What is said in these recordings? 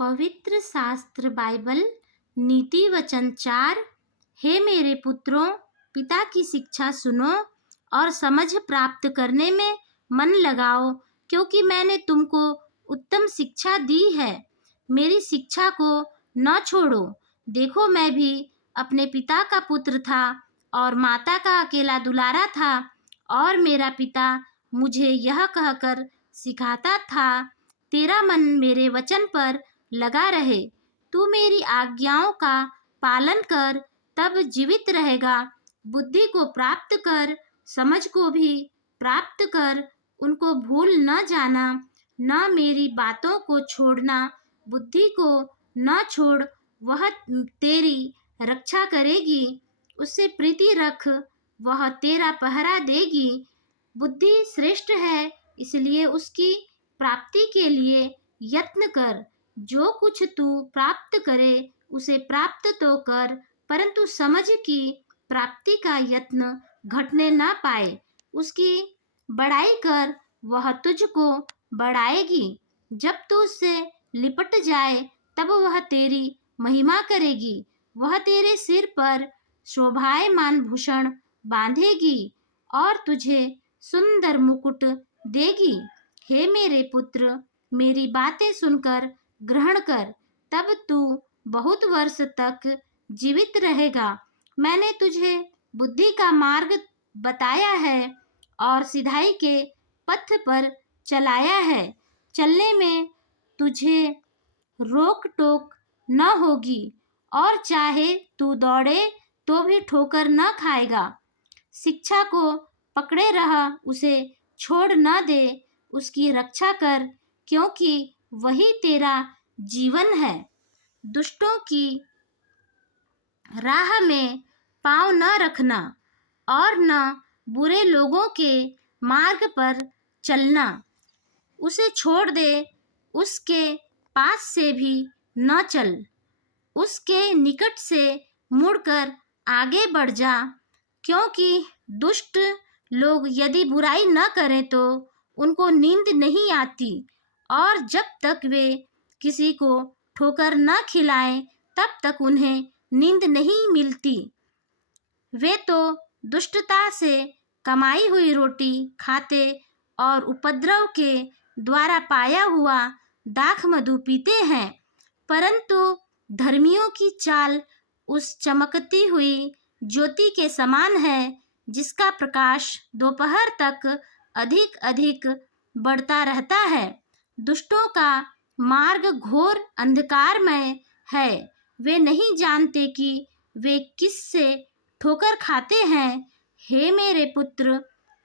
पवित्र शास्त्र बाइबल नीति वचन 4। हे मेरे पुत्रों, पिता की शिक्षा सुनो और समझ प्राप्त करने में मन लगाओ, क्योंकि मैंने तुमको उत्तम शिक्षा दी है। मेरी शिक्षा को न छोड़ो। देखो, मैं भी अपने पिता का पुत्र था और माता का अकेला दुलारा था, और मेरा पिता मुझे यह कहकर सिखाता था, तेरा मन मेरे वचन पर लगा रहे। तू मेरी आज्ञाओं का पालन कर, तब जीवित रहेगा। बुद्धि को प्राप्त कर, समझ को भी प्राप्त कर, उनको भूल न जाना। न मेरी बातों को छोड़ना, बुद्धि को न छोड़, वह तेरी रक्षा करेगी। उससे प्रीति रख, वह तेरा पहरा देगी। बुद्धि श्रेष्ठ है, इसलिए उसकी प्राप्ति के लिए यत्न कर। जो कुछ तू प्राप्त करे उसे प्राप्त तो कर, परंतु समझ की प्राप्ति का यत्न घटने न पाए। उसकी बड़ाई कर, वह तुझको बढ़ाएगी। जब तू उससे लिपट जाए, तब वह तेरी महिमा करेगी। वह तेरे सिर पर शोभायमान भूषण बांधेगी और तुझे सुंदर मुकुट देगी। हे मेरे पुत्र, मेरी बातें सुनकर ग्रहण कर, तब तू बहुत वर्ष तक जीवित रहेगा। मैंने तुझे बुद्धि का मार्ग बताया है और सिधाई के पथ पर चलाया है। चलने में तुझे रोक टोक न होगी, और चाहे तू दौड़े तो भी ठोकर न खाएगा। शिक्षा को पकड़े रह, उसे छोड़ न दे। उसकी रक्षा कर, क्योंकि वही तेरा जीवन है। दुष्टों की राह में पाँव न रखना और न बुरे लोगों के मार्ग पर चलना। उसे छोड़ दे, उसके पास से भी न चल। उसके निकट से मुड़कर आगे बढ़ जा, क्योंकि दुष्ट लोग यदि बुराई न करें तो उनको नींद नहीं आती, और जब तक वे किसी को ठोकर न खिलाएं तब तक उन्हें नींद नहीं मिलती। वे तो दुष्टता से कमाई हुई रोटी खाते और उपद्रव के द्वारा पाया हुआ दाख मधु पीते हैं। परंतु धर्मियों की चाल उस चमकती हुई ज्योति के समान है, जिसका प्रकाश दोपहर तक अधिक अधिक बढ़ता रहता है। दुष्टों का मार्ग घोर अंधकारमय है। वे नहीं जानते कि वे किससे ठोकर खाते हैं। हे मेरे पुत्र,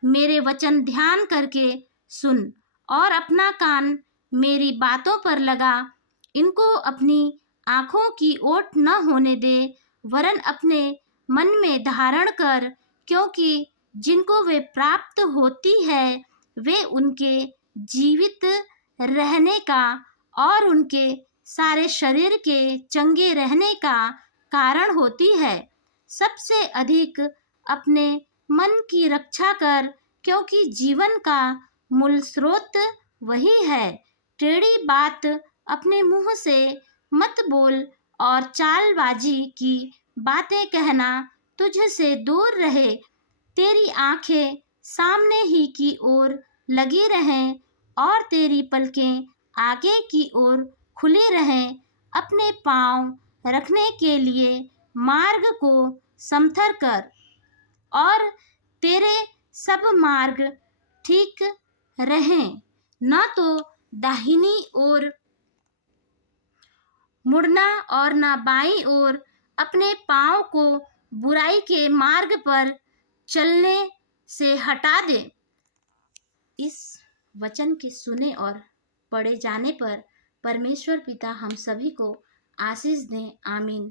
मेरे वचन ध्यान करके सुन और अपना कान मेरी बातों पर लगा। इनको अपनी आँखों की ओट न होने दे, वरन अपने मन में धारण कर, क्योंकि जिनको वे प्राप्त होती है वे उनके जीवित रहने का और उनके सारे शरीर के चंगे रहने का कारण होती है। सबसे अधिक अपने मन की रक्षा कर, क्योंकि जीवन का मूल स्रोत वही है। टेढ़ी बात अपने मुंह से मत बोल, और चालबाजी की बातें कहना तुझसे दूर रहे। तेरी आंखें सामने ही की ओर लगी रहें और तेरी पलकें आगे की ओर खुली रहें। अपने पाँव रखने के लिए मार्ग को समथर कर, और तेरे सब मार्ग ठीक रहें। न तो दाहिनी ओर मुड़ना और न बाईं ओर। अपने पाँव को बुराई के मार्ग पर चलने से हटा दे। इस वचन के सुने और पढ़े जाने पर परमेश्वर पिता हम सभी को आशीष दें। आमीन।